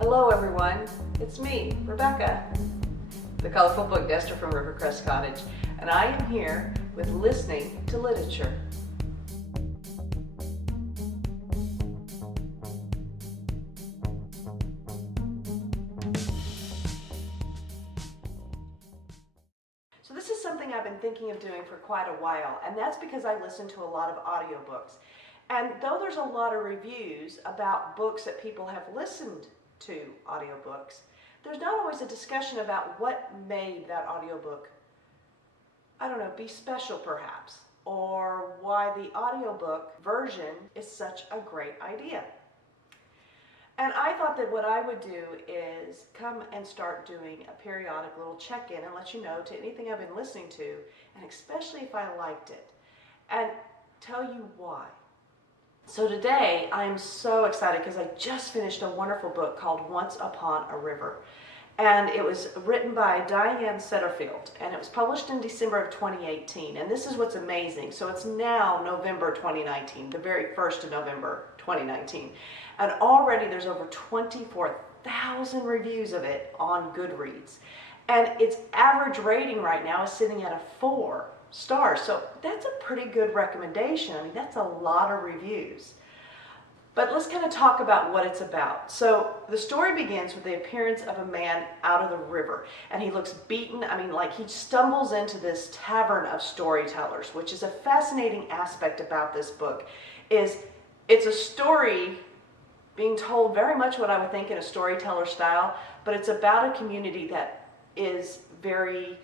Hello everyone, it's me, Rebecca, the Colorful Booknester from Rivercrest Cottage, and I am here with Listening to Literature. So this is something I've been thinking of doing for quite a while, and that's because I listen to a lot of audiobooks. And though there's a lot of reviews about books that people have listened to audiobooks, there's not always a discussion about what made that audiobook, be special perhaps, or why the audiobook version is such a great idea. And I thought that what I would do is come and start doing a periodic little check-in and let you know to anything I've been listening to, and especially if I liked it, and tell you why. So today I'm so excited because I just finished a wonderful book called Once Upon a River. And it was written by Diane Setterfield, and it was published in December of 2018. And this is what's amazing. So it's now November 2019, the very 1st of November 2019. And already there's over 24,000 reviews of it on Goodreads. And its average rating right now is sitting at a 4 stars. So that's a pretty good recommendation. I mean, that's a lot of reviews. But let's kind of talk about what it's about. So the story begins with the appearance of a man out of the river, and he looks beaten. Like he stumbles into this tavern of storytellers, which is a fascinating aspect about this book. It's a story being told very much what I would think in a storyteller style, but it's about a community that is very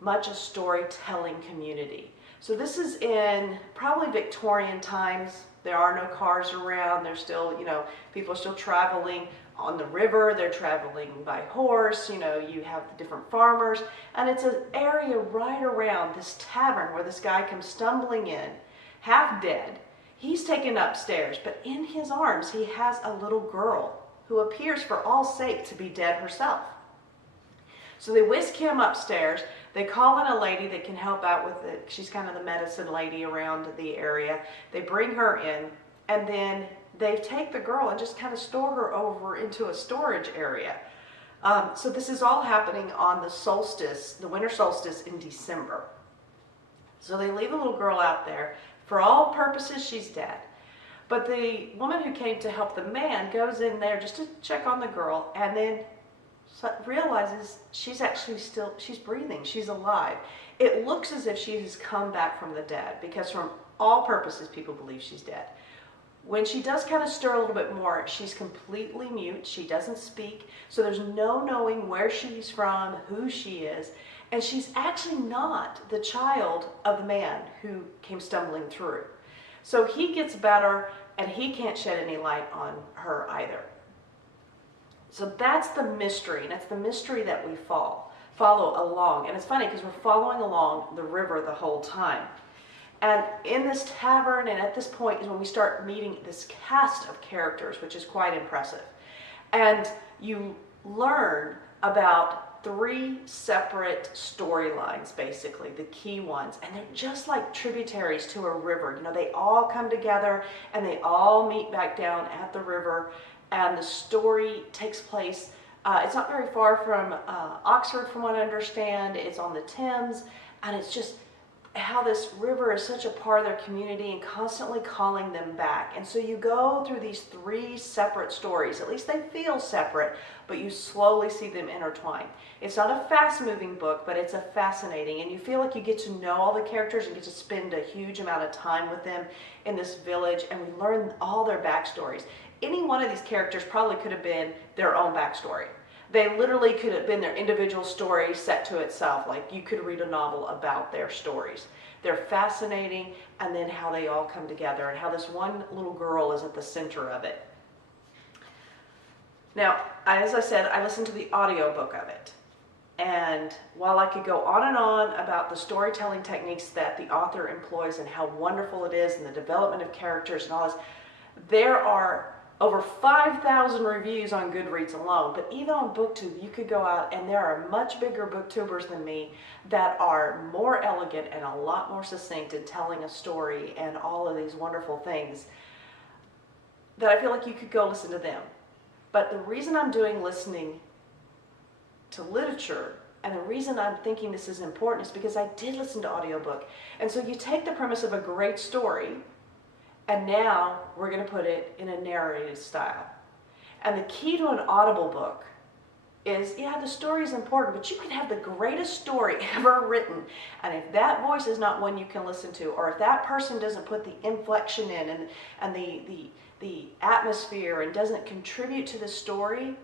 much a storytelling community. So this is in probably Victorian times. There are no cars around. There's still, people are still traveling on the river. They're traveling by horse. You have the different farmers. And it's an area right around this tavern where this guy comes stumbling in, half dead. He's taken upstairs, but in his arms he has a little girl who appears for all sake to be dead herself. So they whisk him upstairs. They call in a lady that can help out with it. She's kind of the medicine lady around the area. They bring her in, and then they take the girl and just kind of store her over into a storage area. So this is all happening on the solstice, the winter solstice in December. So they leave the little girl out there. For all purposes, she's dead. But the woman who came to help the man goes in there just to check on the girl, and then realizes she's actually she's breathing, she's alive. It looks as if she has come back from the dead, because from all purposes people believe she's dead. When she does kind of stir a little bit more, she's completely mute, she doesn't speak, so there's no knowing where she's from, who she is, and she's actually not the child of the man who came stumbling through. So he gets better, and he can't shed any light on her either. So that's the mystery, and it's the mystery that we follow along. And it's funny because we're following along the river the whole time. And in this tavern, and at this point is when we start meeting this cast of characters, which is quite impressive. And you learn about 3 separate storylines, basically, the key ones. And they're just like tributaries to a river. They all come together, and they all meet back down at the river. And the story takes place, it's not very far from Oxford from what I understand. It's on the Thames, and it's just how this river is such a part of their community and constantly calling them back. And so you go through these 3 separate stories. At least they feel separate, but you slowly see them intertwine. It's not a fast-moving book, but it's a fascinating, and you feel like you get to know all the characters and get to spend a huge amount of time with them in this village, and we learn all their backstories. Any one of these characters probably could have been their own backstory. They literally could have been their individual story set to itself. Like you could read a novel about their stories. They're fascinating, and then how they all come together and how this one little girl is at the center of it. Now, as I said, I listened to the audiobook of it. And while I could go on and on about the storytelling techniques that the author employs and how wonderful it is and the development of characters and all this, there are over 5,000 reviews on Goodreads alone, but even on BookTube, you could go out and there are much bigger booktubers than me that are more elegant and a lot more succinct in telling a story and all of these wonderful things that I feel like you could go listen to them. But the reason I'm doing listening to literature, and the reason I'm thinking this is important, is because I did listen to audiobook. And so you take the premise of a great story, and now we're going to put it in a narrated style. And the key to an Audible book is, yeah, the story is important, but you can have the greatest story ever written, and if that voice is not one you can listen to, or if that person doesn't put the inflection in and the atmosphere and doesn't contribute to the story,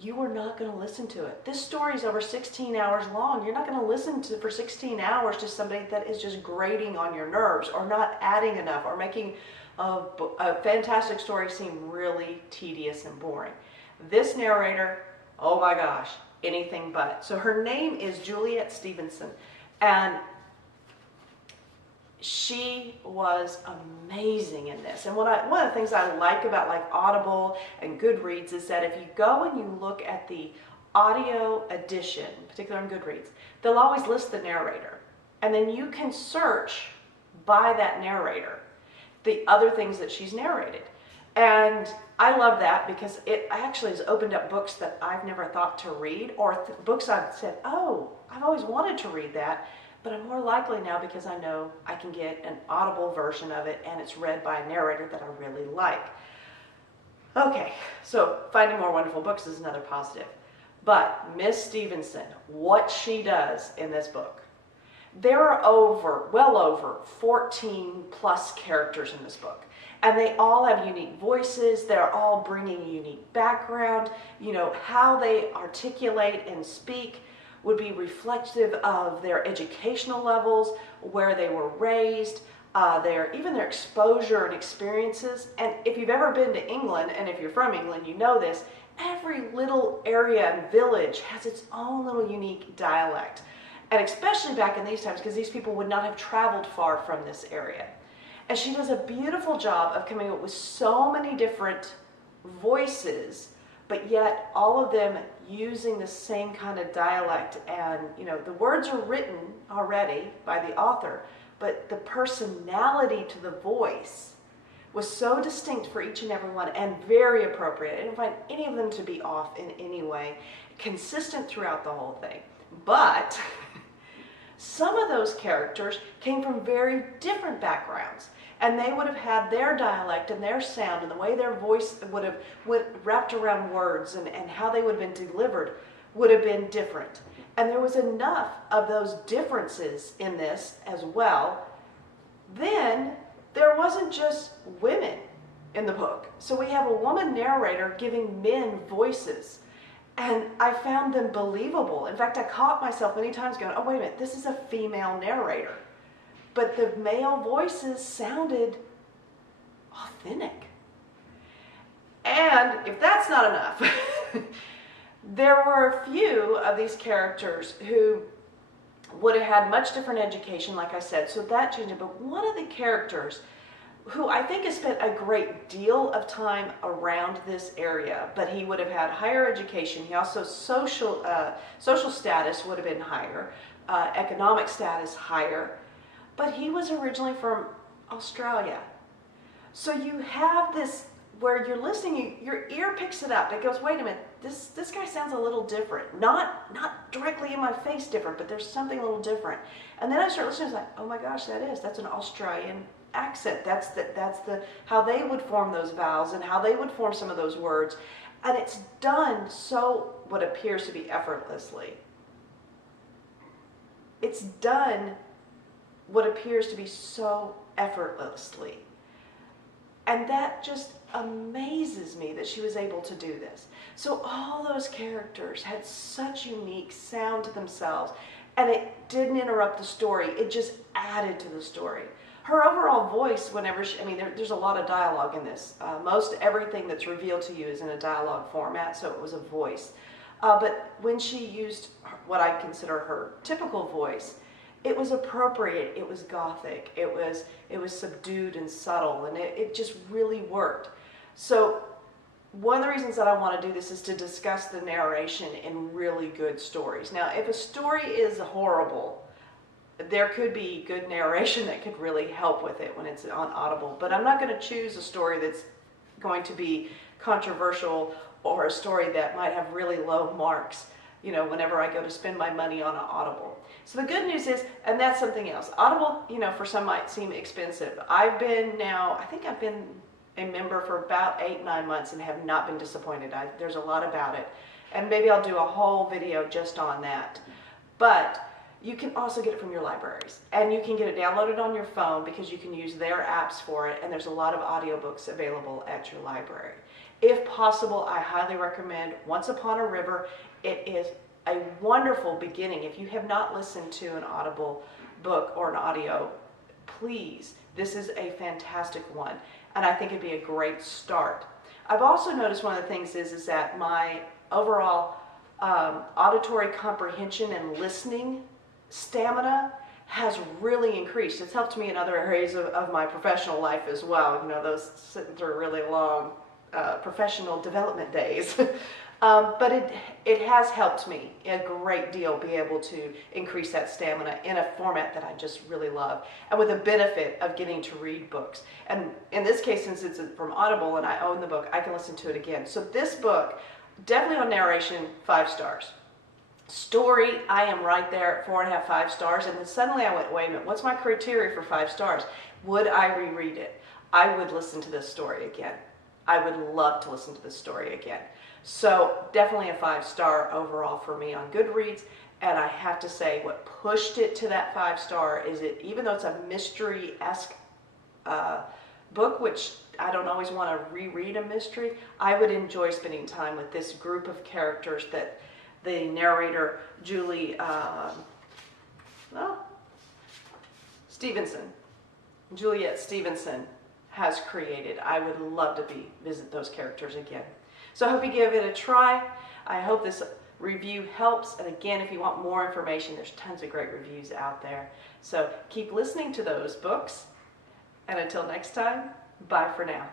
you are not going to listen to it. This story is over 16 hours long. You're not going to listen to for 16 hours to somebody that is just grating on your nerves, or not adding enough, or making a fantastic story seem really tedious and boring. This narrator, oh my gosh, anything but. So her name is Juliet Stevenson, and she was amazing in this. And one of the things I like about like Audible and Goodreads is that if you go and you look at the audio edition, particularly on Goodreads, they'll always list the narrator. And then you can search by that narrator the other things that she's narrated. And I love that because it actually has opened up books that I've never thought to read, or books I've said, oh, I've always wanted to read that, but I'm more likely now because I know I can get an Audible version of it and it's read by a narrator that I really like. Okay, so finding more wonderful books is another positive. But Miss Stevenson, what she does in this book, there are well over 14 plus characters in this book. And they all have unique voices. They're all bringing a unique background. You know, how they articulate and speak would be reflective of their educational levels, where they were raised, even their exposure and experiences. And if you've ever been to England, and if you're from England, you know this, every little area and village has its own little unique dialect. And especially back in these times, because these people would not have traveled far from this area. And she does a beautiful job of coming up with so many different voices, but yet all of them using the same kind of dialect. And, you know, the words are written already by the author, but the personality to the voice was so distinct for each and every one and very appropriate. I didn't find any of them to be off in any way, consistent throughout the whole thing. But some of those characters came from very different backgrounds, and they would have had their dialect and their sound and the way their voice would have wrapped around words and how they would have been delivered would have been different. And there was enough of those differences in this as well. Then there wasn't just women in the book. So we have a woman narrator giving men voices. And I found them believable. In fact, I caught myself many times going, oh, wait a minute, this is a female narrator. But the male voices sounded authentic. And if that's not enough, there were a few of these characters who would have had much different education, like I said, so that changed it. But one of the characters who I think has spent a great deal of time around this area, but he would have had higher education. He also social status would have been higher, economic status higher, but he was originally from Australia. So you have this where you're listening, your ear picks it up. It goes, wait a minute, this guy sounds a little different. Not directly in my face different, but there's something a little different. And then I start listening, it's like, oh my gosh, that's an Australian accent. That's the how they would form those vowels and how they would form some of those words. And it's done so what appears to be effortlessly. It's done what appears to be so effortlessly. And that just amazes me that she was able to do this. So all those characters had such unique sound to themselves, and it didn't interrupt the story. It just added to the story. Her overall voice, there's a lot of dialogue in this. Most everything that's revealed to you is in a dialogue format, so it was a voice. But when she used what I consider her typical voice, it was appropriate, it was gothic, it was subdued and subtle, and it just really worked. So one of the reasons that I want to do this is to discuss the narration in really good stories. Now, if a story is horrible, there could be good narration that could really help with it when it's on Audible, but I'm not going to choose a story that's going to be controversial or a story that might have really low marks, you know, whenever I go to spend my money on an Audible. So the good news is, and that's something else, Audible, you know, for some might seem expensive. I think I've been a member for about 8-9 months and have not been disappointed. There's a lot about it. And maybe I'll do a whole video just on that. But you can also get it from your libraries, and you can get it downloaded on your phone because you can use their apps for it, and there's a lot of audiobooks available at your library. If possible, I highly recommend Once Upon a River. It is a wonderful beginning. If you have not listened to an Audible book or an audio, please, this is a fantastic one, and I think it'd be a great start. I've also noticed one of the things is that my overall auditory comprehension and listening stamina has really increased. It's helped me in other areas of my professional life as well, you know, those sitting through really long professional development days. But it has helped me a great deal be able to increase that stamina in a format that I just really love, and with the benefit of getting to read books. And in this case, since it's from Audible and I own the book, I can listen to it again. So this book, definitely on narration, 5 stars. Story, I am right there at 4.5, 5 stars, and then suddenly I went, wait a minute, what's my criteria for 5 stars? Would I reread it? I would listen to this story again. I would love to listen to this story again. So definitely a 5-star overall for me on Goodreads, and I have to say what pushed it to that 5-star is it, even though it's a mystery-esque book, which I don't always want to reread a mystery, I would enjoy spending time with this group of characters that the narrator, Juliet Stevenson, has created. I would love to visit those characters again. So I hope you give it a try. I hope this review helps. And again, if you want more information, there's tons of great reviews out there. So keep listening to those books. And until next time, bye for now.